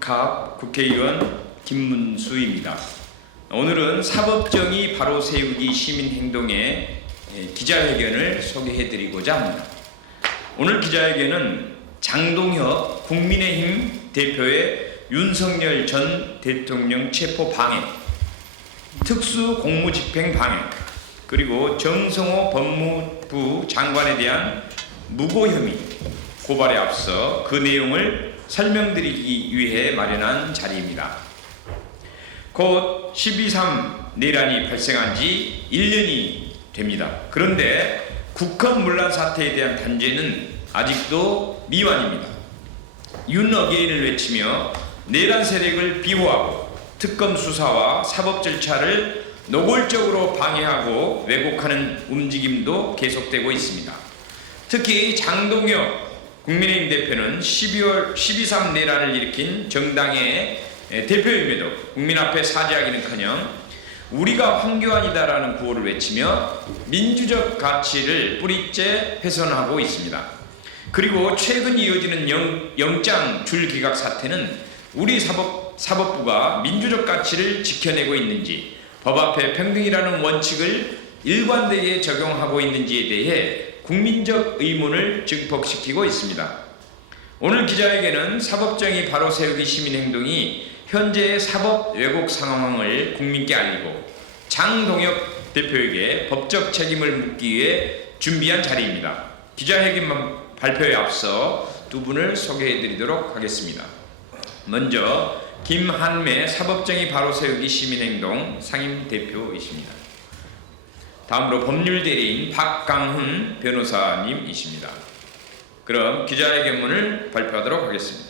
갑 국회의원 김문수입니다. 오늘은 사법정의 바로 세우기 시민행동의 기자회견을 소개해드리고자 합니다. 오늘 기자회견은 장동혁 국민의힘 대표의 윤석열 전 대통령 체포 방해, 특수공무집행 방해, 그리고 정성호 법무부 장관에 대한 무고 혐의 고발에 앞서 그 내용을 설명드리기 위해 마련한 자리입니다. 곧 12.3 내란이 발생한 지 1년이 됩니다. 그런데 국헌 문란 사태에 대한 단죄는 아직도 미완입니다. 윤어게인을 외치며 내란 세력을 비호하고 특검 수사와 사법 절차를 노골적으로 방해하고 왜곡하는 움직임도 계속되고 있습니다. 특히 장동혁 국민의힘 대표는 12.3 내란을 일으킨 정당의 대표임에도 국민 앞에 사죄하기는커녕 우리가 황교안이다라는 구호를 외치며 민주적 가치를 뿌리째 훼손하고 있습니다. 그리고 최근 이어지는 영장 줄기각 사태는 우리 사법부가 민주적 가치를 지켜내고 있는지, 법 앞에 평등이라는 원칙을 일관되게 적용하고 있는지에 대해 국민적 의문을 증폭시키고 있습니다. 오늘 기자회견은 사법정의 바로 세우기 시민행동이 현재의 사법 왜곡 상황을 국민께 알리고 장동혁 대표에게 법적 책임을 묻기 위해 준비한 자리입니다. 기자회견 발표에 앞서 두 분을 소개해드리도록 하겠습니다. 먼저 김한매 사법정의 바로 세우기 시민행동 상임대표이십니다. 다음으로 법률대리인 박강훈 변호사님이십니다. 그럼 기자회견문을 발표하도록 하겠습니다.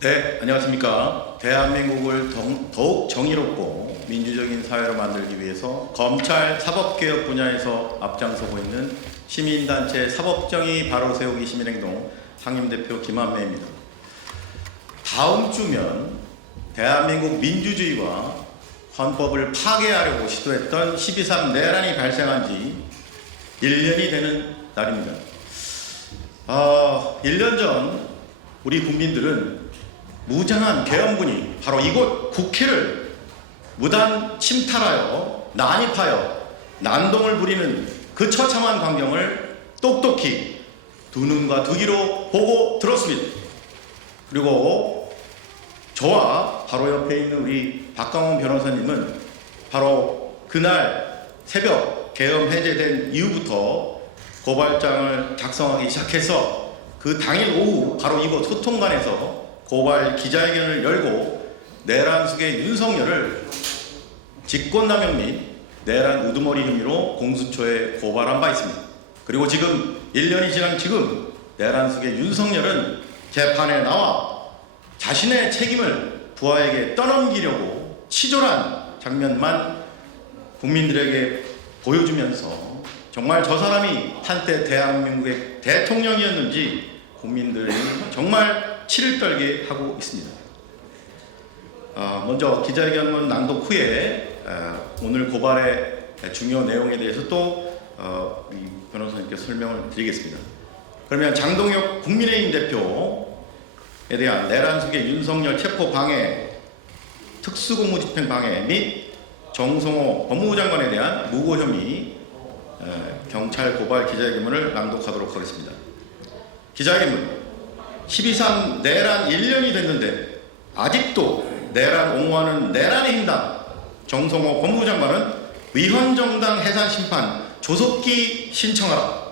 네, 안녕하십니까. 대한민국을 더욱 정의롭고 민주적인 사회로 만들기 위해서 검찰 사법개혁 분야에서 앞장서고 있는 시민단체 사법정의 바로 세우기 시민행동 상임대표 김한매입니다. 다음 주면 대한민국 민주주의와 헌법을 파괴하려고 시도했던 12.3 내란이 발생한 지 1년이 되는 날입니다. 1년 전 우리 국민들은 무장한 계엄군이 바로 이곳 국회를 무단 침탈하여 난입하여 난동을 부리는 그 처참한 광경을 똑똑히 두 눈과 두 귀로 보고 들었습니다. 그리고 저와 바로 옆에 있는 우리 박강훈 변호사님은 바로 그날 새벽 계엄 해제된 이후부터 고발장을 작성하기 시작해서 그 당일 오후 바로 이곳 소통관에서 고발 기자회견을 열고 내란 속의 윤석열을 직권남용 및 내란 우두머리 혐의로 공수처에 고발한 바 있습니다. 그리고 지금 1년이 지난 지금 내란 속의 윤석열은 재판에 나와 자신의 책임을 부하에게 떠넘기려고 치졸한 장면만 국민들에게 보여주면서 정말 저 사람이 한때 대한민국의 대통령이었는지 국민들이 정말 치를 떨게 하고 있습니다. 먼저 기자회견문 낭독 후에 오늘 고발의 중요 내용에 대해서 또 우리 변호사님께 설명을 드리겠습니다. 그러면 장동혁 국민의힘 대표에 대한 내란 속의 윤석열 체포 방해, 특수공무집행 방해 및 정성호 법무부 장관에 대한 무고 혐의 경찰 고발 기자회견문을 낭독하도록 하겠습니다. 기자회견문. 12.3 내란 1년이 됐는데 아직도 내란 옹호하는 내란의 힘당 정성호 법무부 장관은 위헌정당 해산심판 조속히 신청하라.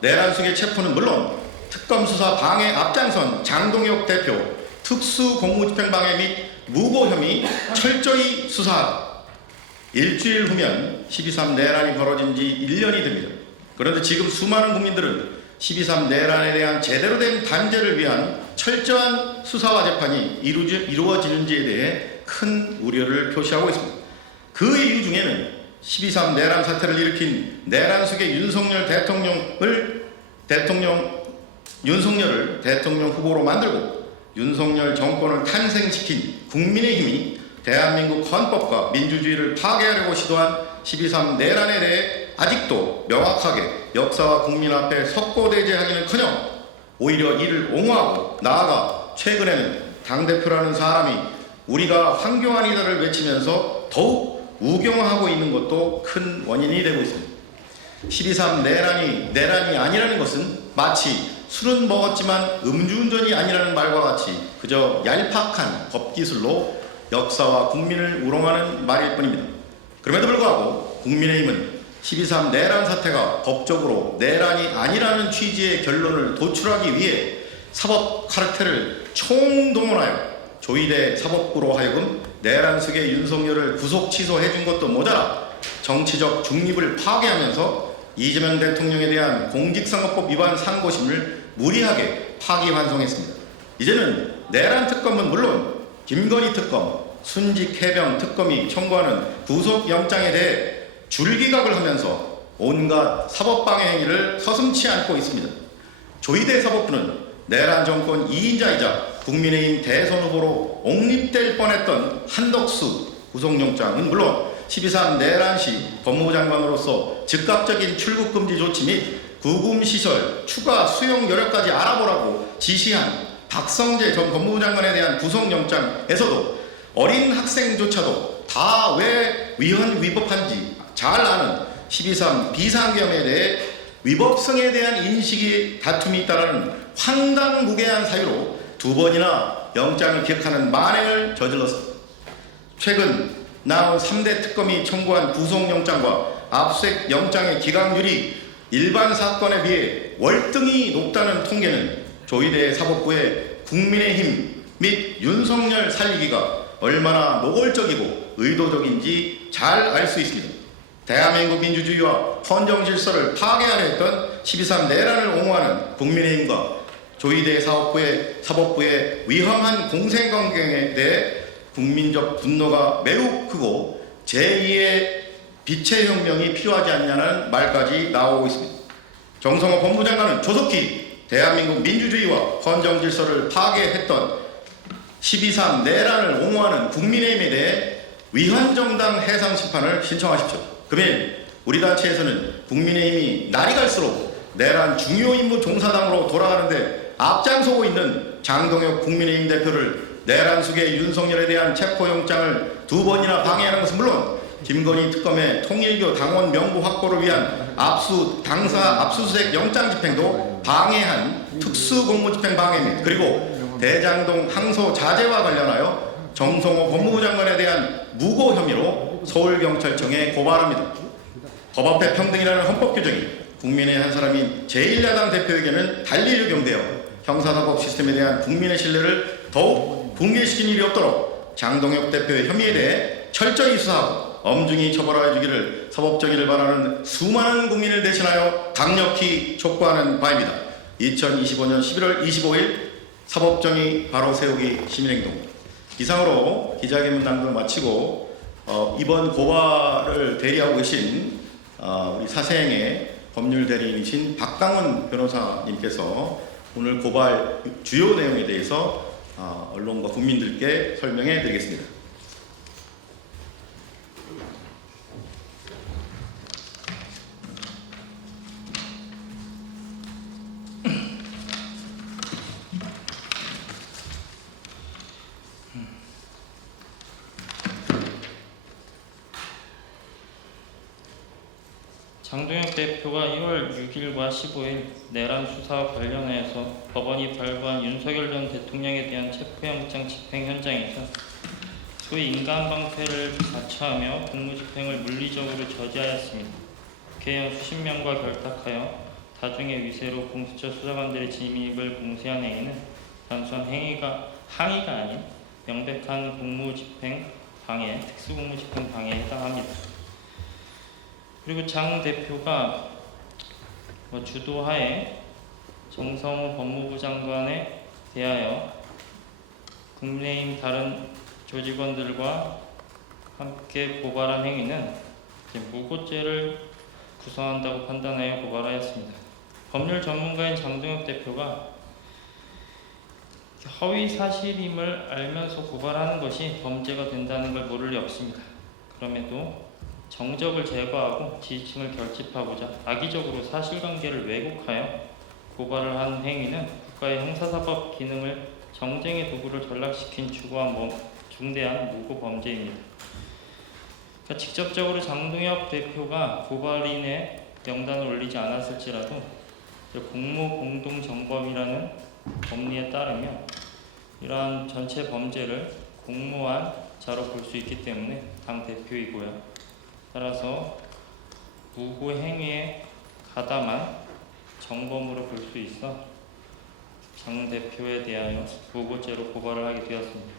내란 속의 체포는 물론 특검 수사 방해 앞장선 장동혁 대표 특수공무집행 방해 및 무고 혐의 철저히 수사하라. 일주일 후면 12.3 내란이 벌어진 지 1년이 됩니다. 그런데 지금 수많은 국민들은 12.3 내란에 대한 제대로 된 단죄를 위한 철저한 수사와 재판이 이루어지는지에 대해 큰 우려를 표시하고 있습니다. 그 이유 중에는 12.3 내란 사태를 일으킨 내란 속의 윤석열을 대통령 후보로 만들고 윤석열 정권을 탄생시킨 국민의힘이 대한민국 헌법과 민주주의를 파괴하려고 시도한 12.3 내란에 대해 아직도 명확하게 역사와 국민 앞에 석고대죄하기는커녕 오히려 이를 옹호하고 나아가 최근에는 당대표라는 사람이 우리가 황교안이다를 외치면서 더욱 우경화하고 있는 것도 큰 원인이 되고 있습니다. 12.3 내란이 아니라는 것은 마치 술은 먹었지만 음주운전이 아니라는 말과 같이 그저 얄팍한 법기술로 역사와 국민을 우롱하는 말일 뿐입니다. 그럼에도 불구하고 국민의힘은 12.3 내란 사태가 법적으로 내란이 아니라는 취지의 결론을 도출하기 위해 사법 카르텔을 총동원하여 조이대 사법부로 하여금 내란 속의 윤석열을 구속 취소해준 것도 모자라 정치적 중립을 파괴하면서 이재명 대통령에 대한 공직선거법 위반 상고심을 무리하게 파기환송했습니다. 이제는 내란 특검은 물론 김건희 특검, 순직 해병 특검이 청구하는 구속영장에 대해 줄기각을 하면서 온갖 사법방해 행위를 서슴지 않고 있습니다. 조이대 사법부는 내란 정권 2인자이자 국민의힘 대선 후보로 옹립될 뻔했던 한덕수 구속영장은 물론 12.3 내란 시 법무부 장관으로서 즉각적인 출국 금지 조치 및 구금시설 추가 수용 여력까지 알아보라고 지시한 박성재 전 법무부 장관에 대한 구속영장에서도 어린 학생조차도 다 왜 위법한지 잘 아는 12.3 비상계엄에 대해 위법성에 대한 인식이 다툼이 있다는 황당무계한 사유로 2번이나 영장을 기각하는 만행을 저질렀습니다. 최근 나온 3대 특검이 청구한 구속영장과 압수수색 영장의 기각률이 일반 사건에 비해 월등히 높다는 통계는 조이대 사법부의 국민의힘 및 윤석열 살리기가 얼마나 노골적이고 의도적인지 잘 알 수 있습니다. 대한민국 민주주의와 헌정 질서를 파괴하려 했던 12.3 내란을 옹호하는 국민의힘과 조이대 사법부의 위험한 공생관계에 대해 국민적 분노가 매우 크고 제2의 빛의 혁명이 필요하지 않냐는 말까지 나오고 있습니다. 정성호 법무장관은 조속히 대한민국 민주주의와 헌정 질서를 파괴했던 12.3 내란을 옹호하는 국민의힘에 대해 위헌정당 해상심판을 신청하십시오. 그러면 우리 단체에서는 국민의힘이 날이 갈수록 내란 중요 임무 종사당으로 돌아가는데 앞장서고 있는 장동혁 국민의힘 대표를 내란 속의 윤석열에 대한 체포영장을 2번이나 방해하는 것은 물론 김건희 특검의 통일교 당원 명부 확보를 위한 압수수색 영장 집행도 방해한 특수공무집행 방해 및 그리고 대장동 항소 자재와 관련하여 정성호 법무부 장관에 대한 무고 혐의로 서울경찰청에 고발합니다. 법 앞에 평등이라는 헌법 규정이 국민의 한 사람인 제1야당 대표에게는 달리 적용되어 형사사법 시스템에 대한 국민의 신뢰를 더욱 붕괴시킨 일이 없도록 장동혁 대표의 혐의에 대해 철저히 수사하고 엄중히 처벌하여 주기를 사법정의를 바라는 수많은 국민을 대신하여 강력히 촉구하는 바입니다. 2025년 11월 25일 사법정의 바로 세우기 시민행동. 이상으로 기자회견 낭독을 마치고 이번 고발을 대리하고 계신 우리 사생의 법률 대리인이신 박강원 변호사님께서 오늘 고발 주요 내용에 대해서 언론과 국민들께 설명해 드리겠습니다. 장동혁 대표가 2월 6일과 15일 내란 수사와 관련해서 법원이 발부한 윤석열 전 대통령에 대한 체포영장 집행 현장에서 소위 인간방패를 자처하며 공무집행을 물리적으로 저지하였습니다. 국회의원 수십 명과 결탁하여 다중의 위세로 공수처 수사관들의 진입을 공세한 행위는 단순한 항의가 아닌 명백한 공무집행 방해, 특수공무집행 방해에 해당합니다. 그리고 장 대표가 주도하에 정성호 법무부 장관에 대하여 국민의힘 다른 조직원들과 함께 고발한 행위는 무고죄를 구성한다고 판단하여 고발하였습니다. 법률 전문가인 장동혁 대표가 허위 사실임을 알면서 고발하는 것이 범죄가 된다는 걸 모를 리 없습니다. 그럼에도 정적을 제거하고 지지층을 결집하고자 악의적으로 사실관계를 왜곡하여 고발을 한 행위는 국가의 형사사법 기능을 정쟁의 도구를 전락시킨 중대한 무고 범죄입니다. 그러니까 직접적으로 장동혁 대표가 고발인의 명단을 올리지 않았을지라도 공모 공동 정범이라는 법리에 따르면 이러한 전체 범죄를 공모한 자로 볼 수 있기 때문에 당 대표이고요. 따라서 무고 행위에 가담한 정범으로 볼 수 있어 장 대표에 대하여 무고죄로 고발을 하게 되었습니다.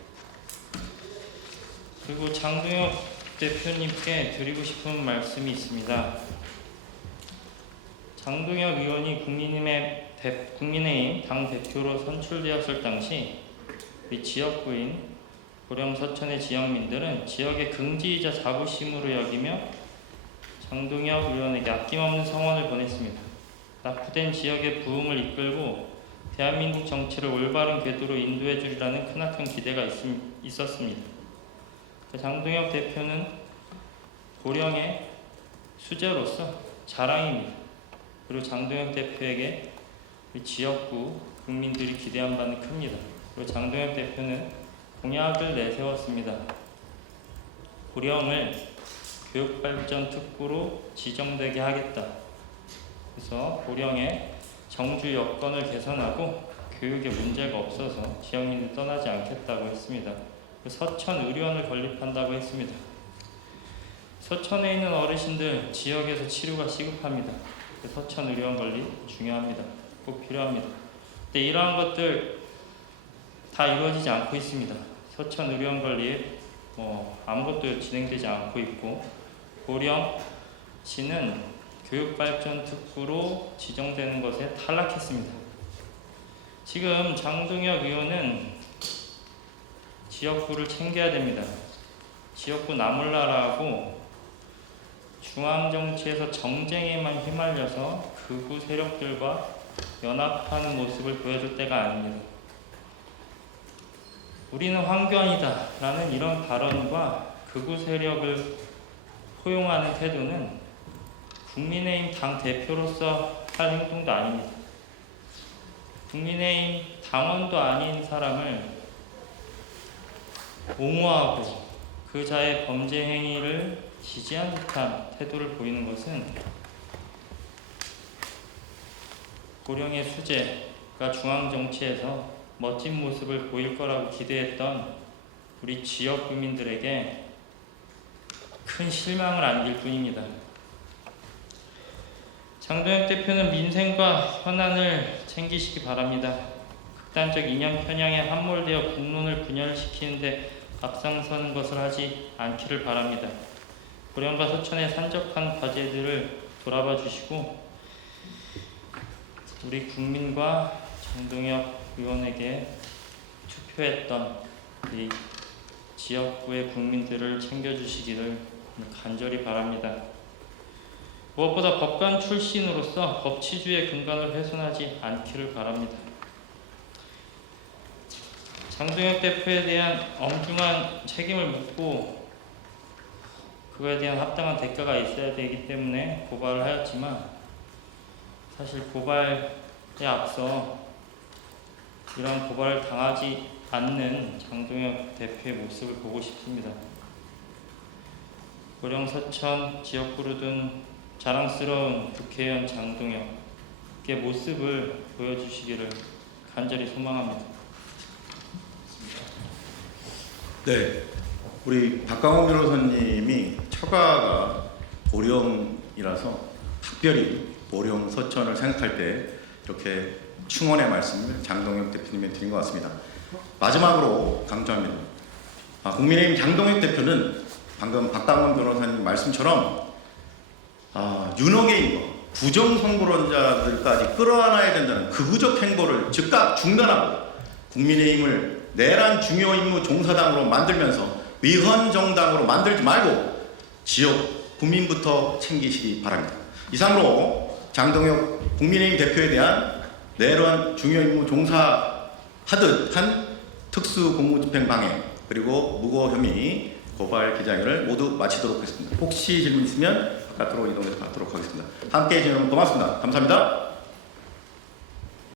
그리고 장동혁 대표님께 드리고 싶은 말씀이 있습니다. 장동혁 의원이 국민의힘 당 대표로 선출되었을 당시 이 지역구인 고령 서천의 지역민들은 지역의 긍지이자 자부심으로 여기며 장동혁 의원에게 아낌없는 성원을 보냈습니다. 낙후된 지역의 부흥을 이끌고 대한민국 정치를 올바른 궤도로 인도해 주리라는 크나큰 기대가 있었습니다. 장동혁 대표는 고령의 수재로서 자랑입니다. 그리고 장동혁 대표에게 지역구 국민들이 기대한 바는 큽니다. 그리고 장동혁 대표는 공약을 내세웠습니다. 고령을 교육발전 특구로 지정되게 하겠다. 그래서 고령의 정주 여건을 개선하고 교육에 문제가 없어서 지역민이 떠나지 않겠다고 했습니다. 서천 의료원을 건립한다고 했습니다. 서천에 있는 어르신들 지역에서 치료가 시급합니다. 서천 의료원 건립 중요합니다. 꼭 필요합니다. 근데 이러한 것들 다 이루어지지 않고 있습니다. 서천 의료원 건립 아무것도 진행되지 않고 있고 고령시는 교육발전 특구로 지정되는 것에 탈락했습니다. 지금 장동혁 의원은 지역구를 챙겨야 됩니다. 지역구 나몰라라고 중앙정치에서 정쟁에만 휘말려서 극우 세력들과 연합하는 모습을 보여줄 때가 아닙니다. 우리는 황교안이다 라는 이런 발언과 극우 세력을 포용하는 태도는 국민의힘 당 대표로서 할 행동도 아닙니다. 국민의힘 당원도 아닌 사람을 옹호하고 그 자의 범죄 행위를 지지한 듯한 태도를 보이는 것은 고령의 수재가 중앙정치에서 멋진 모습을 보일 거라고 기대했던 우리 지역 국민들에게 큰 실망을 안길 뿐입니다. 장동혁 대표는 민생과 현안을 챙기시기 바랍니다. 극단적 이념 편향에 함몰되어 국론을 분열시키는데 앞장서는 것을 하지 않기를 바랍니다. 고령과 서천의 산적한 과제들을 돌아봐 주시고 우리 국민과 장동혁 의원에게 투표했던 이 지역구의 국민들을 챙겨주시기를 간절히 바랍니다. 무엇보다 법관 출신으로서 법치주의의 근간을 훼손하지 않기를 바랍니다. 장동혁 대표에 대한 엄중한 책임을 묻고 그거에 대한 합당한 대가가 있어야 되기 때문에 고발을 하였지만 사실 고발에 앞서 이런 고발을 당하지 않는 장동혁 대표의 모습을 보고 싶습니다. 고령 서천 지역구로 둔 자랑스러운 국회의원 장동혁의 모습을 보여주시기를 간절히 소망합니다. 네, 우리 박강원 변호사님이 처가가 보령이라서 특별히 보령 서천을 생각할 때 이렇게 충원의 말씀을 장동혁 대표님에 드린 것 같습니다. 마지막으로 강조합니다. 국민의힘 장동혁 대표는 방금 박강원 변호사님 말씀처럼 윤호개인과 부정선거론자들까지 끌어안아야 된다는 극우적 행보를 즉각 중단하고 국민의힘을 내란 중요 임무 종사당으로 만들면서 위헌 정당으로 만들지 말고 지역 국민부터 챙기시기 바랍니다. 이상으로 장동혁 국민의힘 대표에 대한 내란 중요 임무 종사하듯 한 특수 공무집행 방해 그리고 무고 혐의 고발 기자회견을 모두 마치도록 하겠습니다. 혹시 질문 있으면 바깥으로 이동해서 받도록 하겠습니다. 함께해 주셔서 고맙습니다. 감사합니다.